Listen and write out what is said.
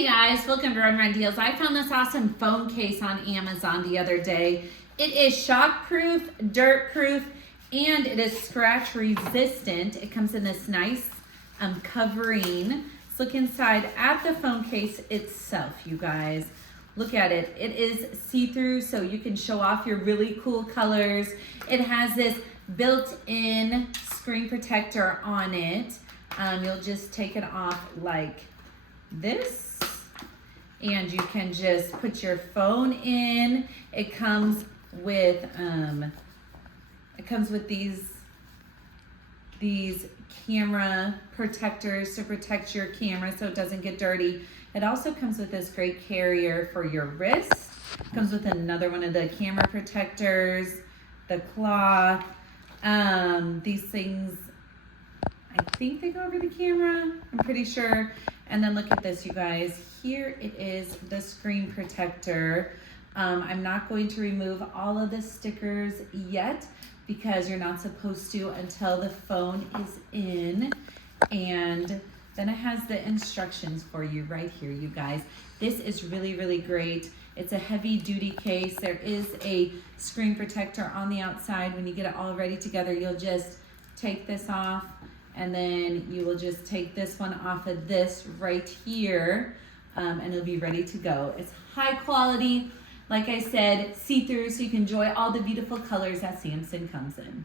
Hey guys, welcome to Run Run Deals. I found this awesome phone case on Amazon the other day. It is shock-proof, dirt-proof, and it is scratch resistant. It comes in this nice covering. Let's look inside at the phone case itself, you guys. Look at it. It is see-through, so you can show off your really cool colors. It has this built-in screen protector on it. You'll just take it off like this, and you can just put your phone in. It comes with these camera protectors to protect your camera so it doesn't get dirty. It also comes with this great carrier for your wrist. It comes with another one of the camera protectors, the cloth. These things, I think they go over the camera, I'm pretty sure. And then look at this, you guys. Here it is, the screen protector. I'm not going to remove all of the stickers yet because you're not supposed to until the phone is in. And then it has the instructions for you right here, you guys. This is really, really great. It's a heavy duty case. There is a screen protector on the outside. When you get it all ready together, you'll just take this off, and then you will just take this one off of this right here, and it'll be ready to go. It's high quality, like I said, see-through, so you can enjoy all the beautiful colors that Samson comes in.